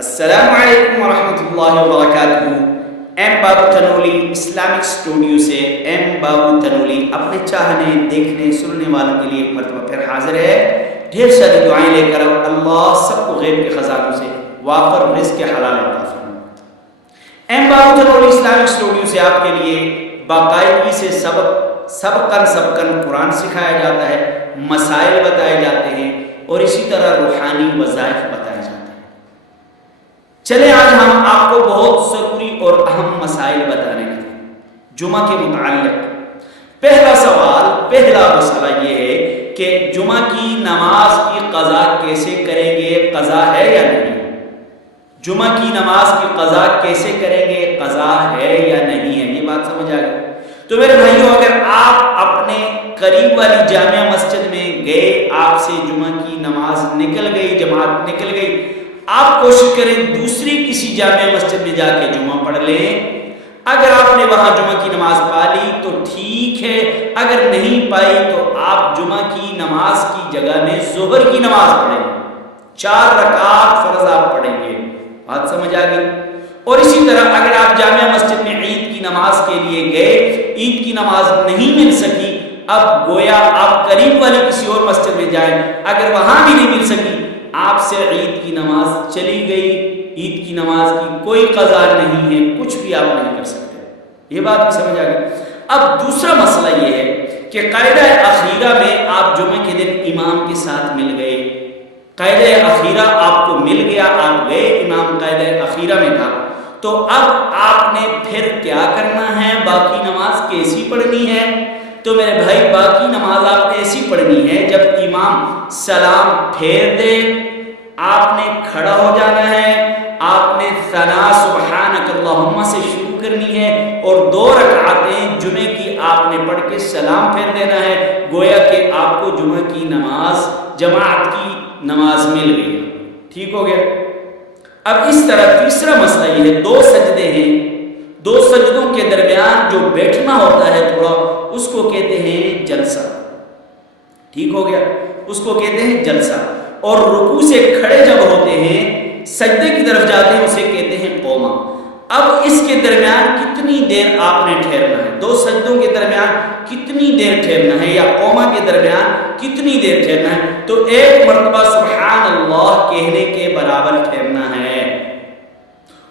السلام علیکم ورحمۃ اللہ وبرکاتہ۔ ایم بابو تنولی اسلامک اسٹوڈیو سے ایم بابو تنولی اپنے چاہنے دیکھنے سننے والوں کے لیے ایک مرتبہ پھر حاضر ہے، ڈھیر ساری دعائیں لے کر۔ اللہ سب کو غیب کے خزانوں سے وافر رزق حلال عطا فرمائے۔ ایم بابو تنولی اسلامک اسٹوڈیو سے آپ کے لیے باقاعدگی سے سبقاً قرآن سکھایا جاتا ہے، مسائل بتائے جاتے ہیں اور اسی طرح روحانی وظائف بتائے جاتے ہیں۔ چلے آج ہم آپ کو بہت ضروری اور اہم مسائل بتانے لگے جمعہ کے متعلق۔ پہلا سوال، پہلا مسئلہ یہ ہے کہ جمعہ کی نماز کی قضا کیسے کریں گے؟ قضا ہے یا نہیں؟ جمعہ کی نماز کی قضا کیسے کریں گے؟ قضا ہے یا نہیں ہے؟ یہ بات سمجھ آ گئی؟ تو میرے بھائیوں، اگر آپ اپنے قریب والی جامع مسجد میں گئے، آپ سے جمعہ کی نماز نکل گئی، جماعت نکل گئی، آپ کوشش کریں دوسری کسی جامع مسجد میں جا کے جمعہ پڑھ لیں۔ اگر آپ نے وہاں جمعہ کی نماز پا لی تو ٹھیک ہے، اگر نہیں پائی تو آپ جمعہ کی نماز کی جگہ میں ظہر کی نماز پڑھیں، 4 رکعات فرض آپ پڑھیں گے۔ بات سمجھ آ گئی؟ اور اسی طرح اگر آپ جامع مسجد میں عید کی نماز کے لیے گئے، عید کی نماز نہیں مل سکی، اب گویا آپ قریب والی کسی اور مسجد میں جائیں، اگر وہاں بھی نہیں مل سکی، آپ سے عید کی نماز چلی گئی، عید کی نماز کی کوئی قضا نہیں ہے، کچھ بھی آپ نہیں کر سکتے۔ یہ بات بھی سمجھ آ گئی؟ اب دوسرا مسئلہ یہ ہے کہ قاعدہ اخیرہ میں آپ جمعے کے دن امام کے ساتھ مل گئے، قاعدہ اخیرہ آپ کو مل گیا، آپ گئے، امام قاعدہ اخیرہ میں تھا، تو اب آپ نے پھر کیا کرنا ہے؟ باقی نماز کیسی پڑھنی ہے؟ تو میرے بھائی، باقی نماز آپ نے ایسی پڑھنی ہے، جب امام سلام پھیر دے آپ نے کھڑا ہو جانا ہے، آپ نے ثنا سبحانک اللہم سے شروع کرنی ہے اور 2 رکعتیں جمعے کی آپ نے پڑھ کے سلام پھیر دینا ہے، گویا کہ آپ کو جمعہ کی نماز، جماعت کی نماز مل گئی۔ ٹھیک ہو گیا؟ اب اس طرح تیسرا مسئلہ یہ ہے، 2 سجدے ہیں، 2 سجدوں کے درمیان جو بیٹھنا ہوتا ہے تھوڑا، اس کو کہتے ہیں جلسہ۔ ٹھیک ہو گیا؟ اس کو کہتے ہیں جلسہ۔ اور رکوع سے کھڑے جب ہوتے ہیں، سجدے کی طرف جاتے ہیں، اسے کہتے ہیں قومہ۔ اب اس کے درمیان کتنی دیر آپ نے ٹھہرنا ہے؟ 2 سجدوں کے درمیان کتنی دیر ٹھہرنا ہے، یا قومہ کے درمیان کتنی دیر ٹھہرنا ہے؟ تو 1 مرتبہ سبحان اللہ کہنے کے برابر ٹھہرنا ہے۔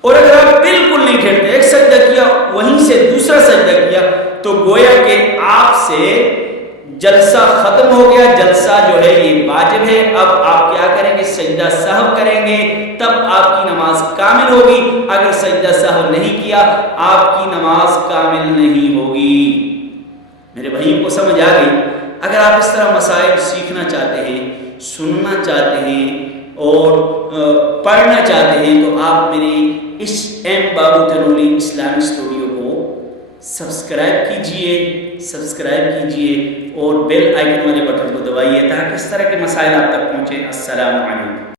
اور اگر آپ بالکل نہیں ٹھہرتے، ایک سجدہ کیا وہیں سے دوسرا سجدہ کیا، تو گویا کہ آپ سے جلسہ ختم ہو گیا، جلسہ جو ہے یہ واجب ہے۔ اب آپ کیا کریں گے؟ سجدہ سہو کریں گے، تب آپ کی نماز کامل ہوگی۔ اگر سجدہ سہو نہیں کیا، آپ کی نماز کامل نہیں ہوگی۔ میرے بھائیوں کو سمجھ آ گئی؟ اگر آپ اس طرح مسائل سیکھنا چاہتے ہیں، سننا چاہتے ہیں اور پڑھنا چاہتے ہیں، تو آپ میری اس ایم بابو تنولی اسلامک اسٹوڈیو کو سبسکرائب کیجئے اور بیل آئیکن والے بٹن کو دبائیے تاکہ اس طرح کے مسائل آپ تک پہنچیں۔ السلام علیکم۔